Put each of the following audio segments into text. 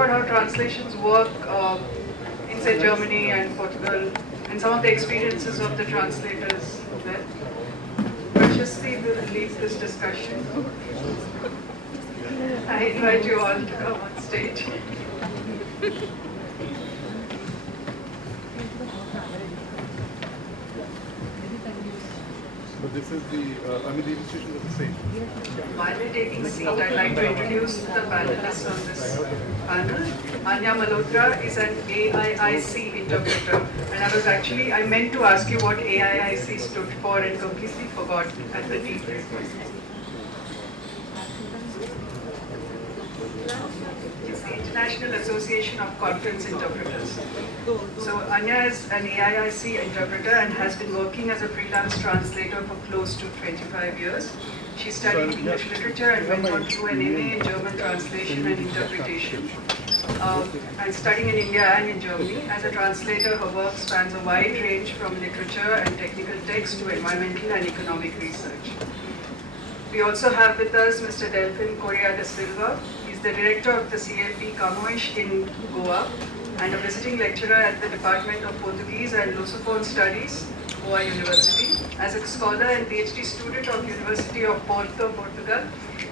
about how translations work in, say, Germany and Portugal, and some of the experiences of the translators there. Prashasti will lead this discussion. I invite you all to come on stage. But this is the, the institution is the same. While we're taking a seat, I'd like to introduce the panelists on this panel. Anya Malhotra is an AIIC interpreter. And I meant to ask you what AIIC stood for and completely forgot at the tea break. It's the International Association of Conference Interpreters. So Anya is an AIIC interpreter and has been working as a freelance translator for close to 25 years. She studied English literature and went on to do an MA in German translation and interpretation. And studying in India and in Germany. As a translator, her work spans a wide range from literature and technical text to environmental and economic research. We also have with us Mr. Delfim Correia de Silva. He's the director of the CLP Camões in Goa and a visiting lecturer at the Department of Portuguese and Lusophone Studies, Goa University. As a scholar and PhD student of University of Porto, Portugal,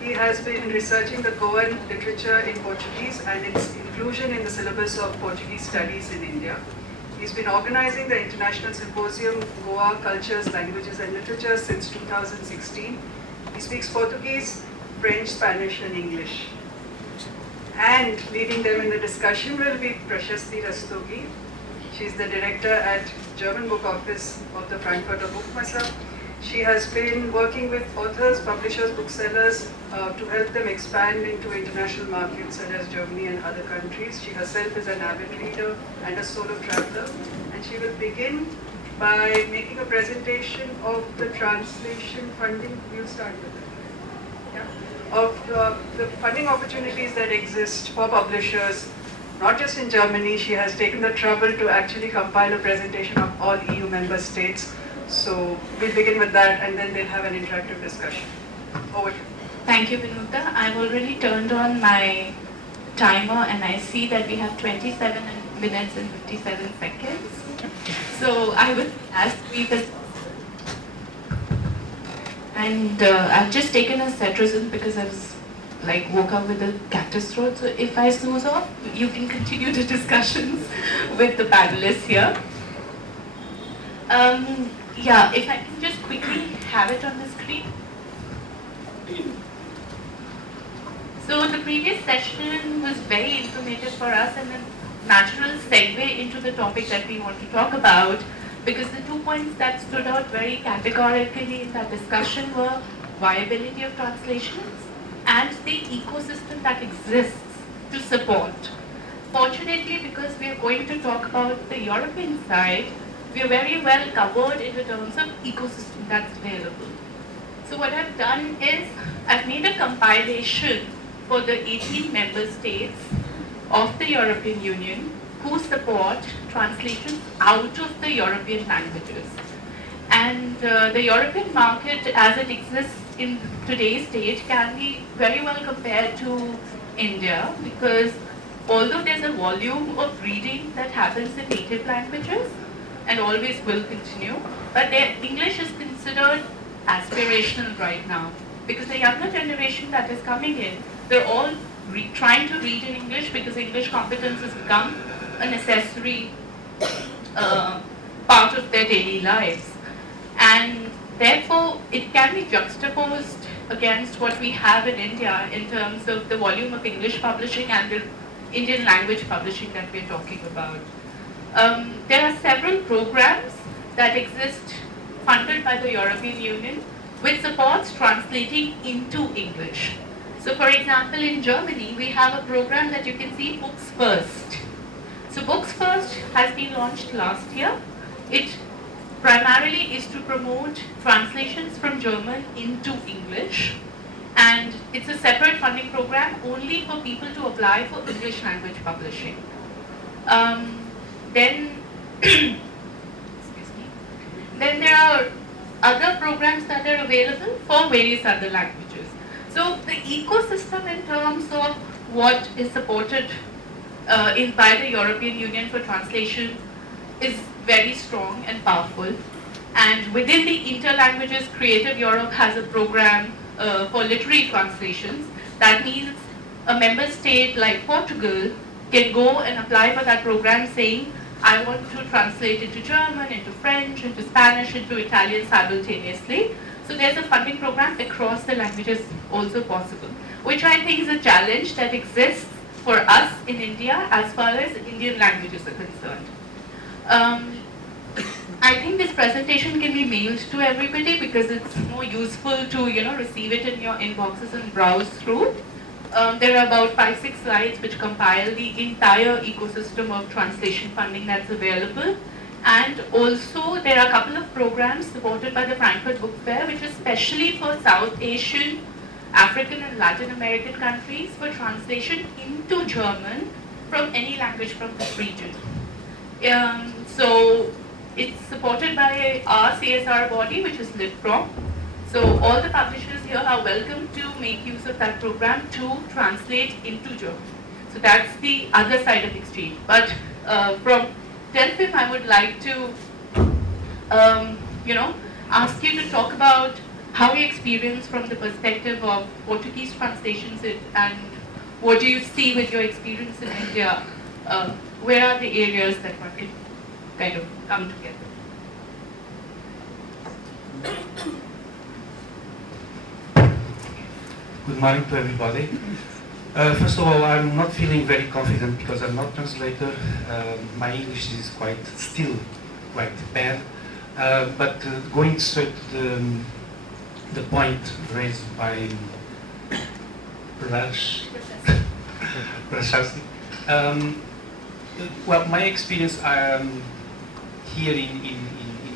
he has been researching the Goan literature in Portuguese and its inclusion in the syllabus of Portuguese studies in India. He's been organizing the International Symposium Goa Cultures, Languages and Literature since 2016. He speaks Portuguese, French, Spanish and English. And leading them in the discussion will be Prashasti Rastogi. She's the director at German Book Office of the Frankfurter Buchmesse. She has been working with authors, publishers, booksellers to help them expand into international markets such as Germany and other countries. She herself is an avid reader and a solo traveler. And she will begin by making a presentation of the translation funding. We'll start with it. Yeah. Of the funding opportunities that exist for publishers, not just in Germany. She has taken the trouble to actually compile a presentation of all EU member states. So we'll begin with that and then they'll have an interactive discussion. Over to you. Thank you, Vinuta. I've already turned on my timer and I see that we have 27 minutes and 57 seconds. So I would ask we and I've just taken a cetirizine because I was woke up with a cactus throat. So if I snooze off, you can continue the discussions with the panelists here. Yeah, if I can just quickly have it on the screen. So the previous session was very informative for us and a natural segue into the topic that we want to talk about, because the 2 points that stood out very categorically in that discussion were viability of translations and the ecosystem that exists to support. Fortunately, because we are going to talk about the European side, we are very well covered in the terms of ecosystem that's available. So what I've done is I've made a compilation for the 18 member states of the European Union who support translations out of the European languages. And the European market as it exists in today's state can be very well compared to India, because although there's a volume of reading that happens in native languages, and always will continue, but their English is considered aspirational right now, because the younger generation that is coming in, they're all trying to read in English because English competence has become a necessary part of their daily lives. And therefore, it can be juxtaposed against what we have in India in terms of the volume of English publishing and the Indian language publishing that we're talking about. There are several programs that exist funded by the European Union which supports translating into English. So for example, in Germany, we have a program that you can see, Books First. So Books First has been launched last year. It primarily is to promote translations from German into English. And it's a separate funding program only for people to apply for English language publishing. Then there are other programs that are available for various other languages. So the ecosystem in terms of what is supported by the European Union for translation is very strong and powerful. And within the Interlanguages, Creative Europe has a program for literary translations. That means a member state like Portugal can go and apply for that program saying, I want to translate into German, into French, into Spanish, into Italian simultaneously. So there's a funding program across the languages also possible, which I think is a challenge that exists for us in India as far as Indian languages are concerned. I think this presentation can be mailed to everybody because it's more useful to receive it in your inboxes and browse through. There are about 5-6 slides which compile the entire ecosystem of translation funding that's available. And also there are a couple of programs supported by the Frankfurt Book Fair, which is specially for South Asian, African and Latin American countries for translation into German from any language from this region. So it's supported by our CSR body, which is LitProm. So all the publishers here are welcome to make use of that program to translate into German. So that's the other side of exchange. But from Delfim, I would like to, ask you to talk about how you experience from the perspective of Portuguese translations and what do you see with your experience in India? Where are the areas that one can kind of come together? Good morning to everybody. First of all, I'm not feeling very confident because I'm not a translator. My English is still quite bad. But going straight to the point raised by Prashasti. Well, my experience here in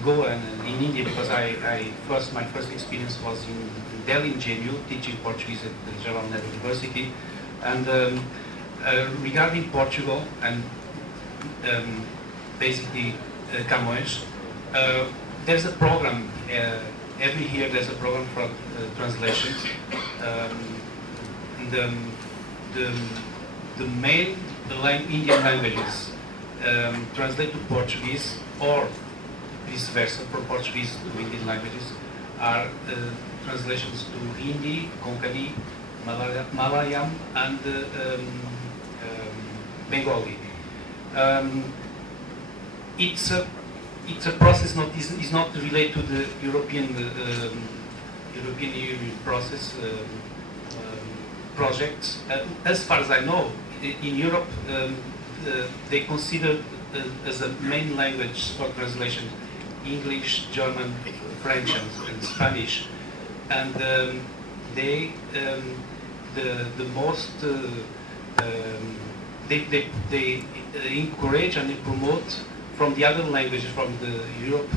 Goa and in India, because my first experience was in Delhi, in JNU, teaching Portuguese at the Jawaharlal University. And regarding Portugal and basically Camões, there's a program, every year there's a program for translations. The main Indian languages translate to Portuguese or vice versa, from Portuguese to Indian languages, are translations to Hindi, Konkani, Malayalam, and Bengali. It's a process. Is not related to the European Union process projects. As far as I know, in Europe, they consider as a main language for translation English, German, French, and Spanish, and they encourage and they promote from the other languages from the Europe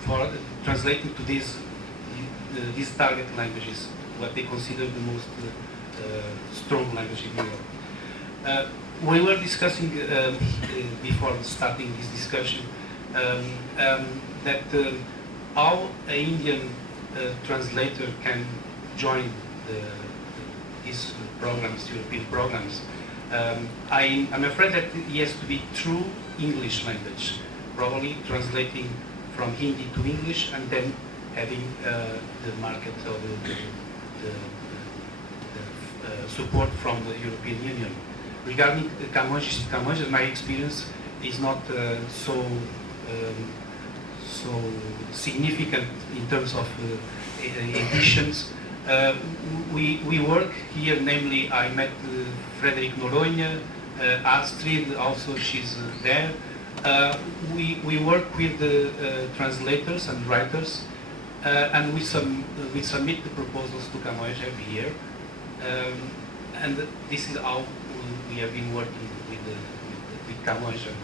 for translating to these target languages, what they consider the most strong language in Europe. We were discussing before starting this discussion that how an Indian translator can join these programs, European programs. I'm afraid that he has to be true English language, probably translating from Hindi to English and then having the market or the support from the European Union. Regarding Camões, my experience is not so significant in terms of editions. We work here, namely I met Frederic Noronha, Astrid, also she's there. We work with the translators and writers, and we submit the proposals to Camões every year. And this is how we have been working with Camões and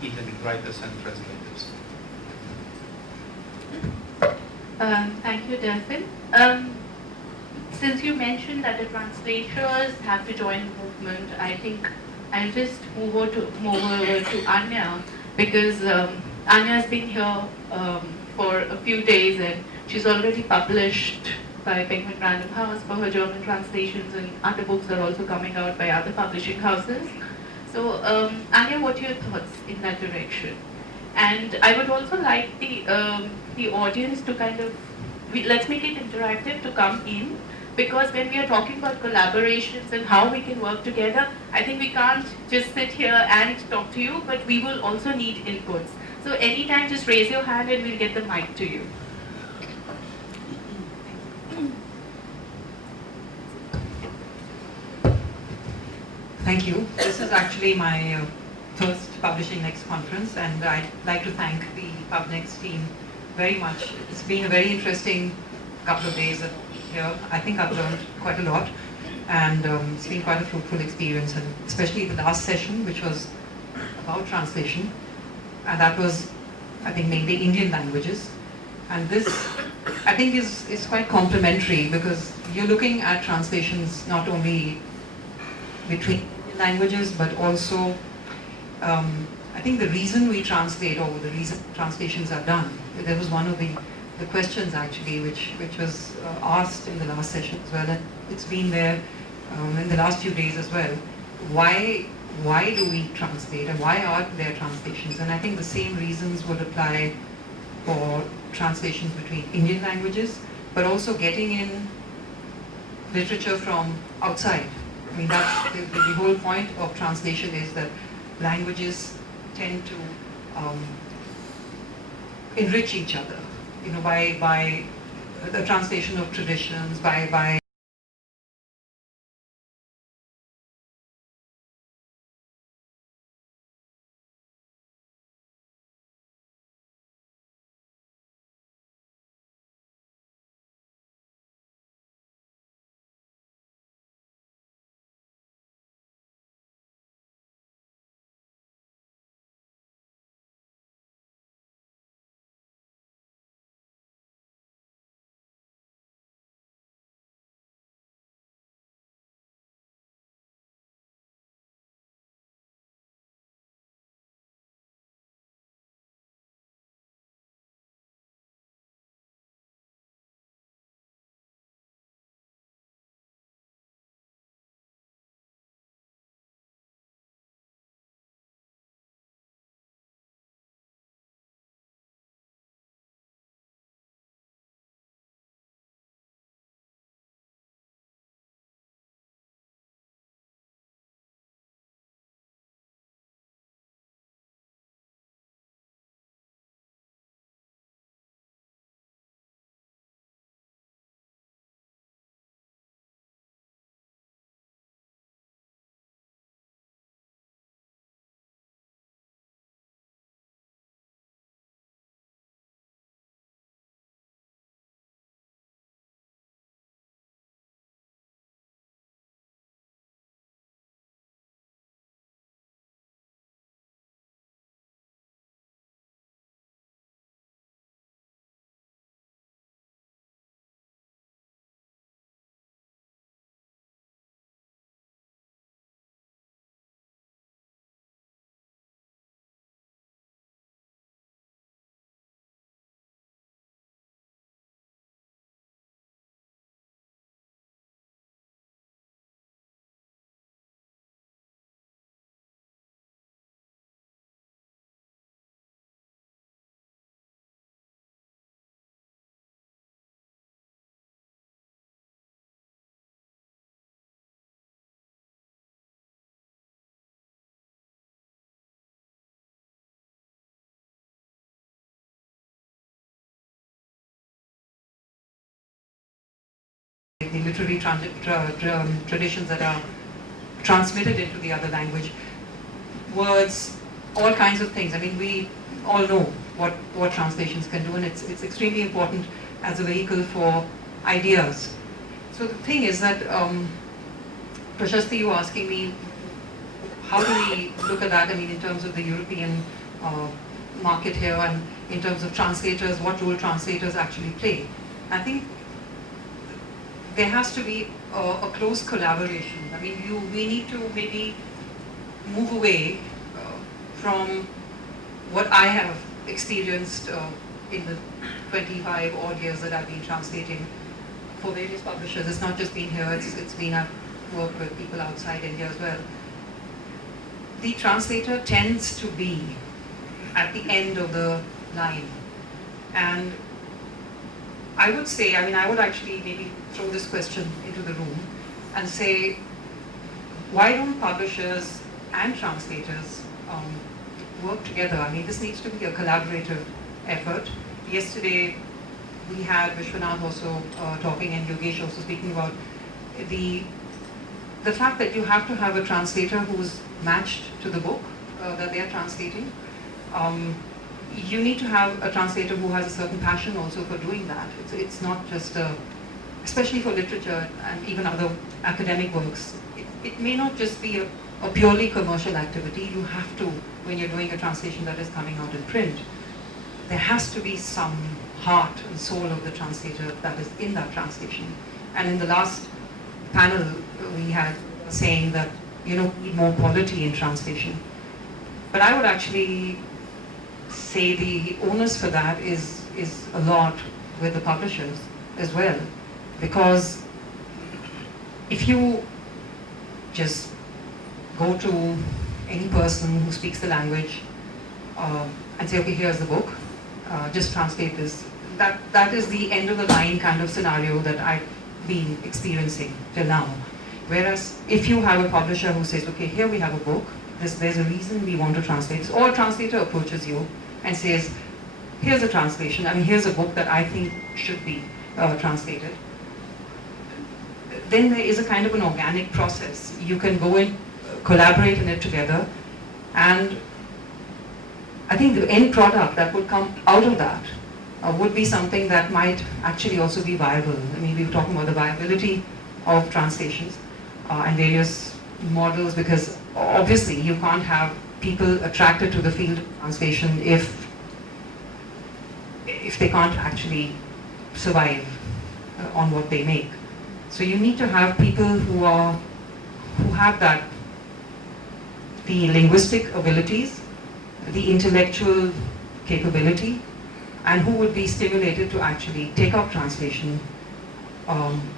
the Indian writers and translators. Thank you, Delphin. Since you mentioned that the translators have to join the movement, I think I'll just move over to Anya, because Anya has been here for a few days and she's already published by Penguin Random House for her German translations, and other books are also coming out by other publishing houses. So, Anya, what are your thoughts in that direction? And I would also like the audience to kind of, let's make it interactive, to come in, because when we are talking about collaborations and how we can work together, I think we can't just sit here and talk to you, but we will also need inputs. So anytime, just raise your hand and we'll get the mic to you. Thank you. This is actually my first Publishing Next conference, and I'd like to thank the PubNext team very much. It's been a very interesting couple of days here. I think I've learned quite a lot, and it's been quite a fruitful experience, and especially the last session, which was about translation, and that was, I think, mainly Indian languages. And this, I think, is quite complementary, because you're looking at translations not only between languages, but also, I think the reason we translate, or the reason translations are done, there was one of the questions actually which was asked in the last session as well, and it's been there in the last few days as well. Why do we translate, and why are there translations? And I think the same reasons would apply for translations between Indian languages, but also getting in literature from outside. I mean, that's the whole point of translation, is that languages tend to enrich each other, you know, by the translation of traditions, by the literary traditions that are transmitted into the other language, words, all kinds of things. I mean, we all know what translations can do, and it's extremely important as a vehicle for ideas. So the thing is that, Prashasti, you were asking me, how do we look at that, I mean, in terms of the European market here, and in terms of translators, what role translators actually play? I think there has to be a close collaboration. I mean, we need to maybe move away from what I have experienced in the 25 odd years that I've been translating for various publishers. It's not just been here, it's been at work with people outside India as well. The translator tends to be at the end of the line. And I would say, I would actually maybe throw this question into the room and say, why don't publishers and translators work together? This needs to be a collaborative effort. Yesterday, we had Vishwanath also talking and Yogesh also speaking about the fact that you have to have a translator who's matched to the book that they are translating. You need to have a translator who has a certain passion also for doing that. It's not just, especially for literature and even other academic works, it may not just be a purely commercial activity. You have to, when you're doing a translation that is coming out in print, there has to be some heart and soul of the translator that is in that translation. And in the last panel, we had saying that, need more quality in translation. But I would actually say the onus for that is a lot with the publishers as well. Because if you just go to any person who speaks the language and say, okay, here's the book, just translate this, that is the end of the line kind of scenario that I've been experiencing till now. Whereas if you have a publisher who says, okay, here we have a book, there's a reason we want to translate this, or a translator approaches you and says, here's a translation, here's a book that I think should be translated, then there is a kind of an organic process. You can go and collaborate in it together, and I think the end product that would come out of that would be something that might actually also be viable. We were talking about the viability of translations and various models, because obviously you can't have people attracted to the field of translation if they can't actually survive on what they make. So you need to have people who have the linguistic abilities, the intellectual capability, and who would be stimulated to actually take up translation,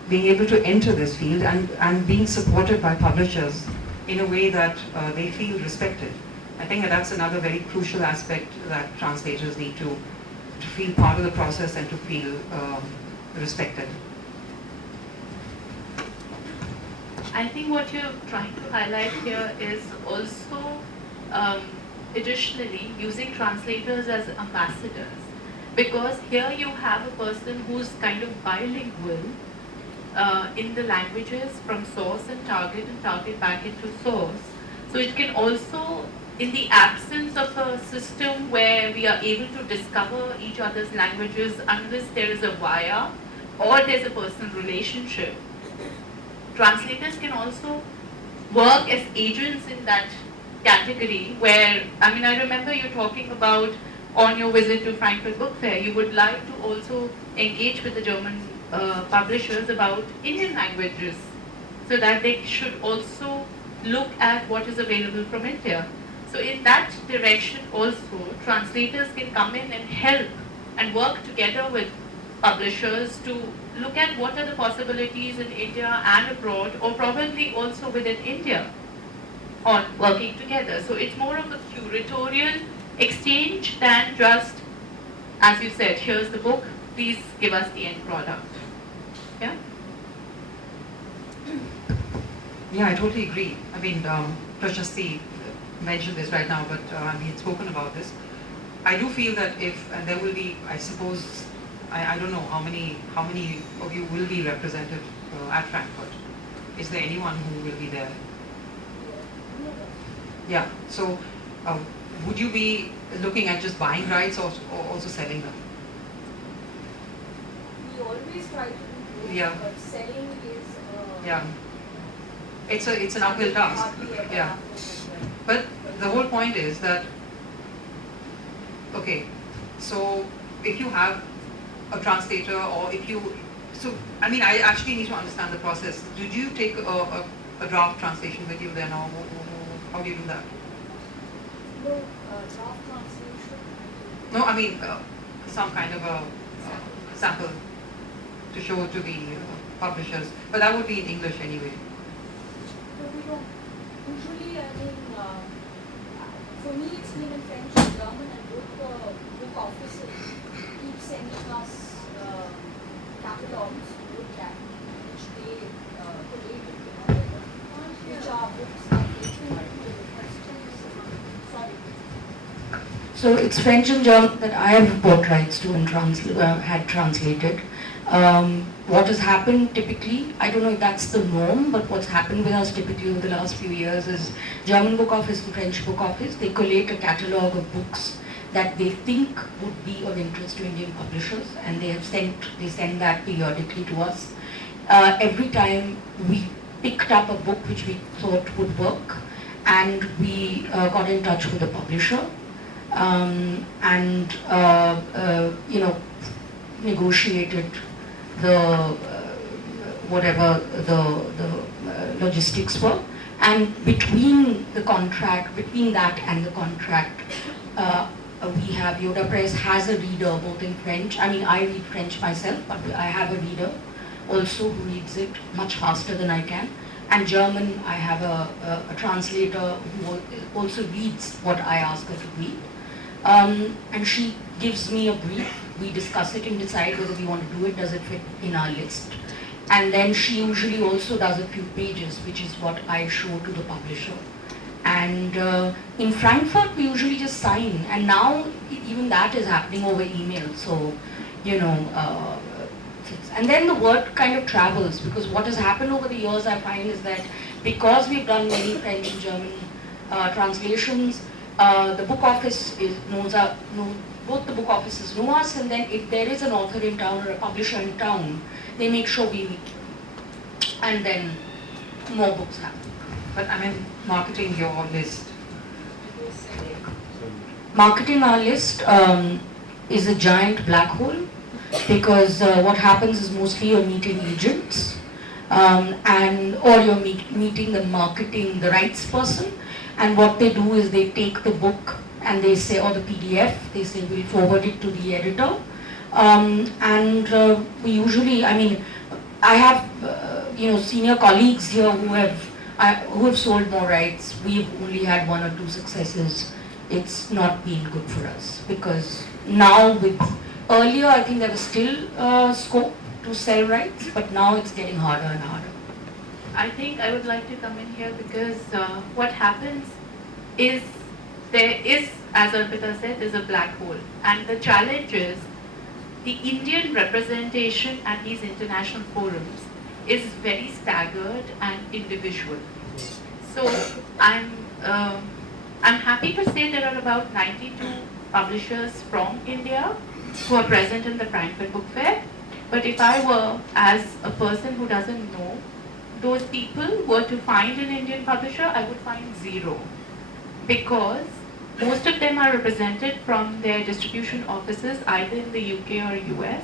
being able to enter this field and being supported by publishers in a way that they feel respected. I think that's another very crucial aspect that translators need to feel part of the process and to feel respected. I think what you're trying to highlight here is also additionally using translators as ambassadors, because here you have a person who's kind of bilingual in the languages from source and target back into source. So it can also, in the absence of a system where we are able to discover each other's languages unless there is a via or there's a personal relationship, translators can also work as agents in that category where, I remember you talking about on your visit to Frankfurt Book Fair, you would like to also engage with the German publishers about Indian languages so that they should also look at what is available from India. So in that direction also, translators can come in and help and work together with publishers to look at what are the possibilities in India and abroad, or probably also within India, on working together. So it's more of a curatorial exchange than just, as you said, here's the book, please give us the end product. Yeah? Yeah, I totally agree. Prashasti mentioned this right now, but he had spoken about this. I do feel that and there will be, I suppose, I don't know how many of you will be represented at Frankfurt. Is there anyone who will be there? Yeah, so would you be looking at just buying rights or also selling them? We always try to do both, Yeah. but selling is Yeah. It's an uphill task. hardly ever Yeah. happens as well. But the whole point is that, okay, so if you have a translator, or if you, I actually need to understand the process. Did you take a draft translation with you then, or how do you do that? No, draft translation. No, some kind of a sample to show to the publishers, but that would be in English anyway. So we don't, usually, I mean, for me it's been in French and German, and both the book offices keep sending us catalogs with that, which they collate into whatever, which are books that they think the questions, sorry. So it's French and German that I have bought rights to and had translated. What has happened typically, I don't know if that's the norm, but what's happened with us typically over the last few years is German book office and French book office, they collate a catalogue of books that they think would be of interest to Indian publishers, and they send that periodically to us. Every time we picked up a book which we thought would work, and we got in touch with the publisher, and negotiated the whatever the logistics were, and between that and the contract, we have Yoda Press has a reader both in French. I mean, I read French myself, but I have a reader also who reads it much faster than I can. And German, I have a translator who also reads what I ask her to read. And she gives me a brief. We discuss it and decide whether we want to do it, does it fit in our list. And then she usually also does a few pages, which is what I show to the publisher. And in Frankfurt, we usually just sign. And now even that is happening over email. So, and then the word kind of travels, because what has happened over the years, I find, is that because we've done many French and German translations, the book office both the book offices know us, and then if there is an author in town or a publisher in town, they make sure we meet. And then more books happen. But I mean, marketing your list. Marketing our list is a giant black hole, because what happens is mostly you're meeting agents, or you're meeting the rights person, and what they do is they take the book and they say, or the PDF, they say we'll forward it to the editor, and we usually, I mean, I have senior colleagues here who have sold more rights. We've only had 1 or 2 successes. It's not been good for us, because now earlier I think there was still scope to sell rights, but now it's getting harder and harder. I think I would like to come in here because what happens is there is, as Arpita said, is a black hole, and the challenge is the Indian representation at these international forums is very staggered and individual. So I'm happy to say there are about 92 publishers from India who are present in the Frankfurt Book Fair. But if I were, as a person who doesn't know, those people were to find an Indian publisher, I would find 0. Because most of them are represented from their distribution offices either in the UK or US.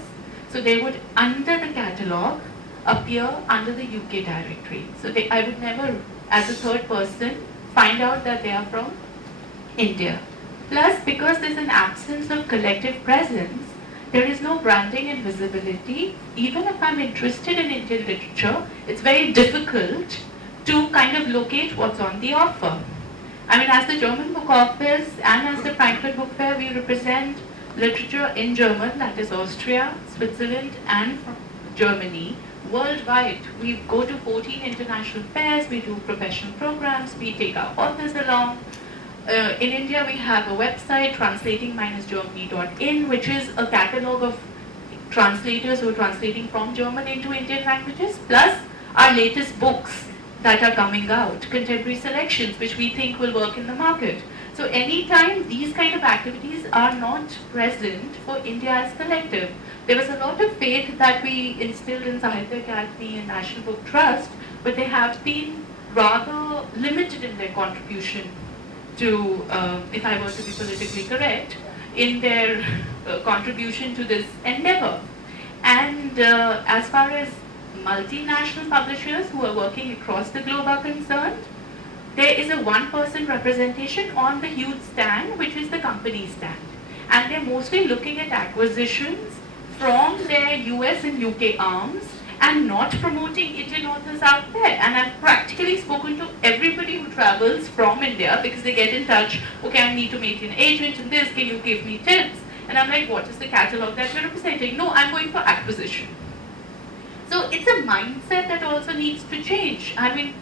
So they would, under the catalogue, appear under the UK directory. So I would never, as a third person, find out that they are from India. Plus, because there's an absence of collective presence, there is no branding and visibility. Even if I'm interested in Indian literature, it's very difficult to kind of locate what's on the offer. I mean, as the German Book Office and as the Frankfurt Book Fair, we represent literature in German, that is Austria, Switzerland, and Germany, worldwide. We go to 14 international fairs, we do professional programs, we take our authors along. In India, we have a website, translating-germany.in, which is a catalogue of translators who are translating from German into Indian languages, plus our latest books that are coming out, contemporary selections, which we think will work in the market. So anytime these kind of activities are not present for India as collective, there was a lot of faith that we instilled in Sahitya Academy and National Book Trust, but they have been rather limited in their contribution to, if I were to be politically correct, in their contribution to this endeavor. And as far as multinational publishers who are working across the globe are concerned, there is a 1-person representation on the huge stand, which is the company stand. And they're mostly looking at acquisitions from their US and UK arms and not promoting Indian authors out there. And I've practically spoken to everybody who travels from India because they get in touch, okay, I need to meet an agent in this, can you give me tips? And I'm like, what is the catalog that you're representing? No, I'm going for acquisition. So it's a mindset that also needs to change. I mean,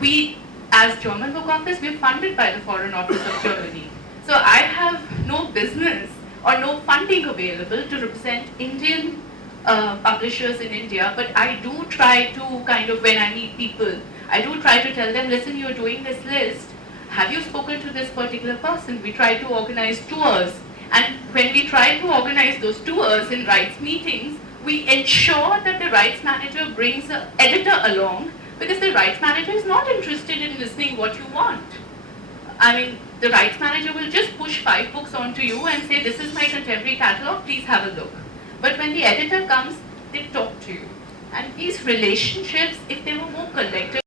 we, as German Book Office, we're funded by the Foreign Office of Germany. So I have no business or no funding available to represent Indian publishers in India, but I do try to kind of, when I meet people, I do try to tell them, listen, you're doing this list, have you spoken to this particular person? We try to organize tours, and when we try to organize those tours in rights meetings, we ensure that the rights manager brings an editor along, because the rights manager is not interested in listening what you want. I mean, the rights manager will just push 5 books onto you and say, this is my contemporary catalog, please have a look. But when the editor comes, they talk to you. And these relationships, if they were more collective,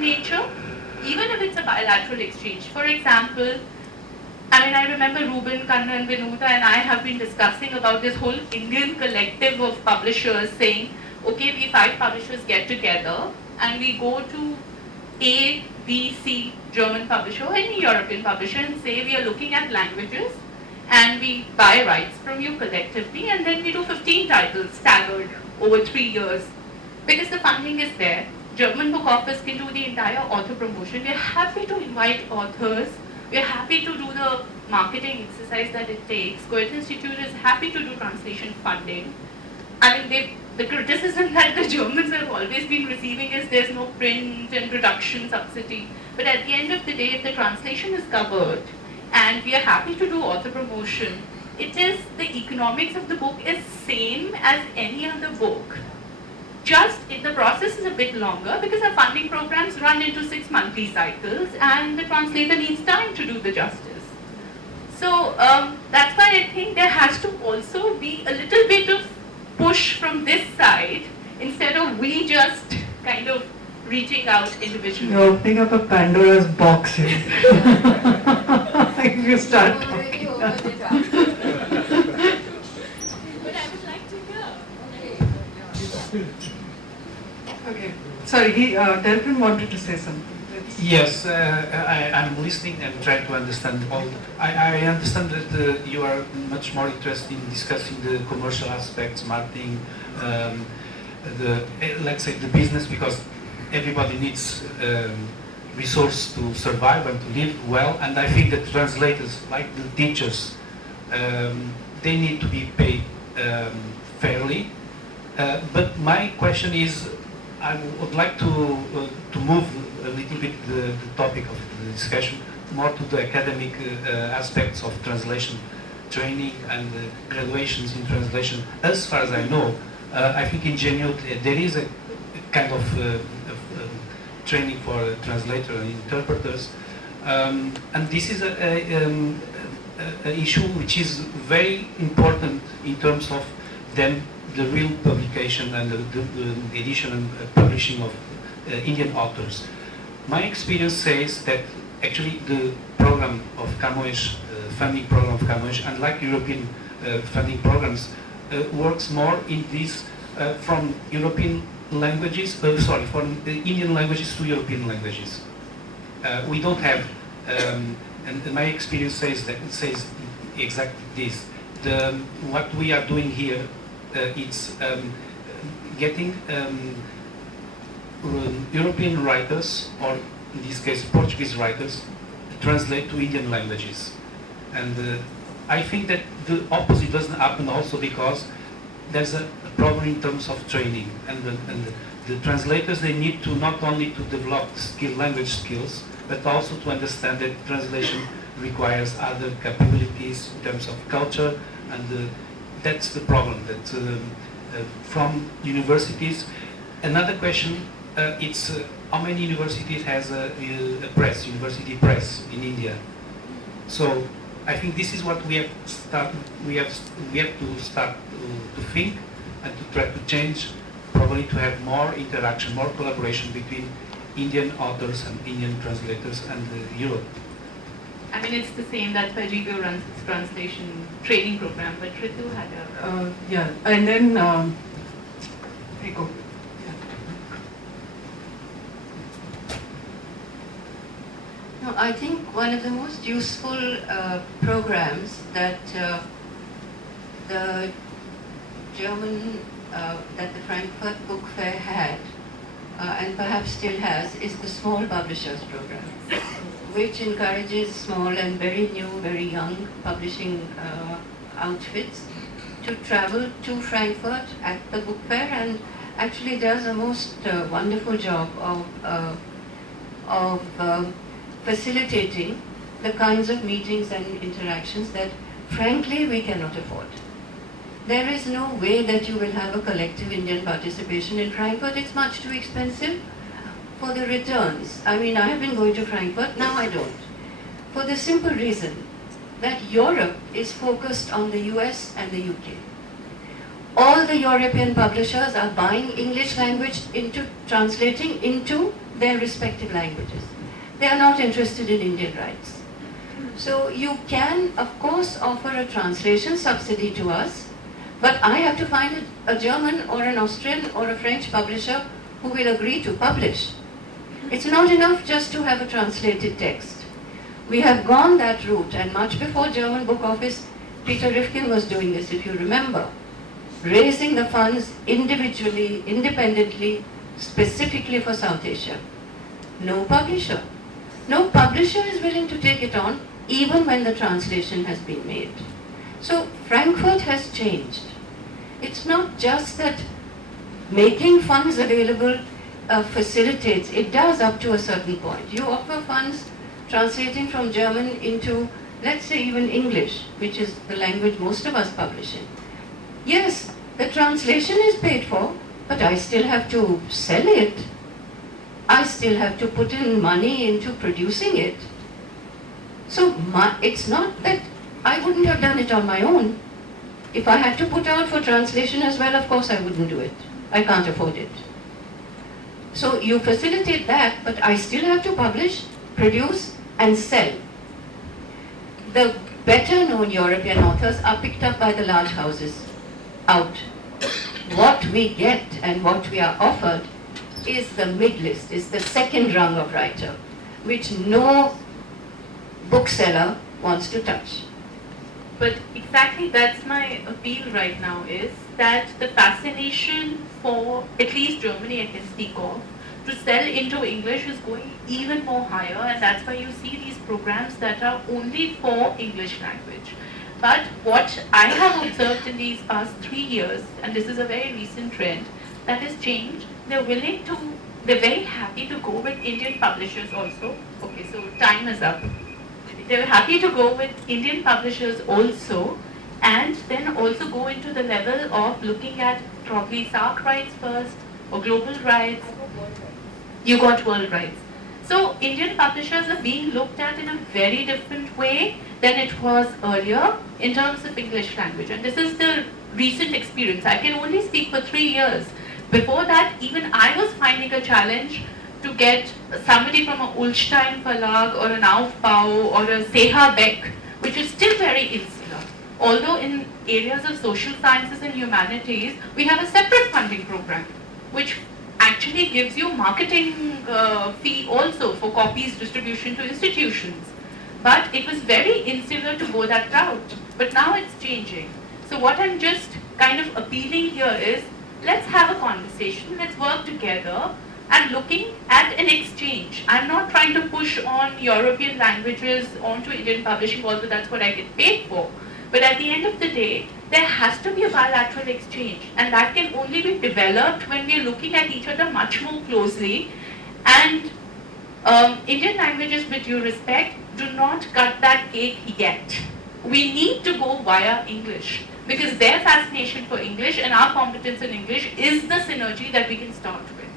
nature, even if it's a bilateral exchange. For example, I mean, I remember Ruben, Kannan, Vinuta and I have been discussing about this whole Indian collective of publishers saying, okay, we 5 publishers get together and we go to A, B, C German publisher or any European publisher and say we are looking at languages and we buy rights from you collectively, and then we do 15 titles staggered over 3 years because the funding is there. German Book Office can do the entire author promotion. We are happy to invite authors. We are happy to do the marketing exercise that it takes. Goethe Institute is happy to do translation funding. I mean, the criticism that the Germans have always been receiving is there's no print and production subsidy. But at the end of the day, if the translation is covered and we are happy to do author promotion, it is the economics of the book is same as any other book. Just the process is a bit longer because our funding programs run into 6 monthly cycles and the translator needs time to do the justice. So that's why I think there has to also be a little bit of push from this side instead of we just kind of reaching out individually. You're opening up a Pandora's box here. If you start Already talking. opened it up. But I would like to hear. Okay. Sorry, Delphin wanted to say something. Yes, I'm listening and trying to understand all. I understand that you are much more interested in discussing the commercial aspects, marketing, let's say the business, because everybody needs resource to survive and to live well. And I think that translators, like the teachers, they need to be paid fairly. But my question is, I would like to move a little bit the topic of the discussion more to the academic aspects of translation training and graduations in translation. As far as I know, I think in GNU there is a kind of training for translators and interpreters, and this is an issue which is very important in terms of then the real publication and the edition and publishing of Indian authors. My experience says that actually the program of Camões, funding program of Camões, unlike European funding programs, works more in this from European languages, from the Indian languages to European languages. We don't have, and my experience says exactly this. What we are doing here, it's getting European writers, or in this case Portuguese writers, to translate to Indian languages. And I think that the opposite doesn't happen also because there's a problem in terms of training. And the translators, they need to not only to develop language skills, but also to understand that translation requires other capabilities in terms of culture, and that's the problem. That from universities. Another question, it's how many universities has a press, university press in India? So I think this is what we have to start to think and to try to change, probably to have more interaction, more collaboration between Indian authors and Indian translators and Europe. I mean, it's the same. That's why Rigo runs its translation training program. But Ritu had a yeah, and then Rigo. No, I think one of the most useful programs that the German, that the Frankfurt Book Fair had, and perhaps still has, is the Small Publishers Program, which encourages small and very new, very young publishing outfits to travel to Frankfurt at the book fair, and actually does a most wonderful job of facilitating the kinds of meetings and interactions that frankly we cannot afford. There is no way that you will have a collective Indian participation in Frankfurt. It's much too expensive. For the returns, I mean, I have been going to Frankfurt, now I don't. For the simple reason that Europe is focused on the US and the UK. All the European publishers are buying English language into translating into their respective languages. They are not interested in Indian rights. So you can, of course, offer a translation subsidy to us, but I have to find a German or an Austrian or a French publisher who will agree to publish. It's not enough just to have a translated text. We have gone that route, and much before German Book Office, Peter Rifkin was doing this, if you remember, raising the funds individually, independently, specifically for South Asia. No publisher. No publisher is willing to take it on, even when the translation has been made. So Frankfurt has changed. It's not just that making funds available facilitates, it does up to a certain point. You offer funds translating from German into, let's say, even English, which is the language most of us publish in. Yes, the translation is paid for, but I still have to sell it. I still have to put in money into producing it. So it's not that I wouldn't have done it on my own. If I had to put out for translation as well, of course I wouldn't do it. I can't afford it. So you facilitate that, but I still have to publish, produce, and sell. The better known European authors are picked up by the large houses out. What we get and what we are offered is the mid-list, is the second rung of writer. which no bookseller wants to touch. But exactly that's my appeal right now, is that the fascination for at least Germany I can speak of to sell into English is going even more higher, and that's why you see these programs that are only for English language. But what I have observed in these past 3 years, and this is a very recent trend, that has changed. They're very happy to go with Indian publishers also. Okay, so time is up. They're happy to go with Indian publishers also, and then also go into the level of looking at probably SARC rights first, or global rights. You got world rights. So Indian publishers are being looked at in a very different way than it was earlier in terms of English language. And this is the recent experience. I can only speak for 3 years. Before that, even I was finding a challenge to get somebody from a Ulstein Verlag or an Aufbau or a Seha Beck, which is still very insular. Although in areas of social sciences and humanities, we have a separate funding program, which actually gives you marketing fee also for copies distribution to institutions. But it was very insular to go that route. But now it's changing. So what I'm just kind of appealing here is, let's have a conversation, let's work together and looking at an exchange. I'm not trying to push on European languages onto Indian publishing, although that's what I get paid for. But at the end of the day, there has to be a bilateral exchange, and that can only be developed when we're looking at each other much more closely. And Indian languages, with due respect, do not cut that cake yet. We need to go via English, because their fascination for English and our competence in English is the synergy that we can start with.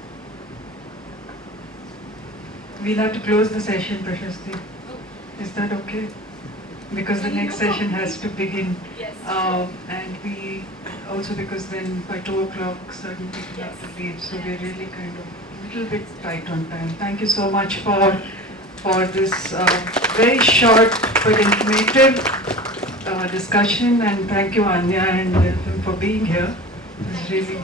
We'll have to close the session, Prashasti. Is that okay? Because the next session has to begin. Yes. And we also, because then by 2 o'clock certain people have to leave, so we're really kind of a little bit tight on time. Thank you so much for this very short but informative discussion, and thank you Anya and Delfim for being here. It's really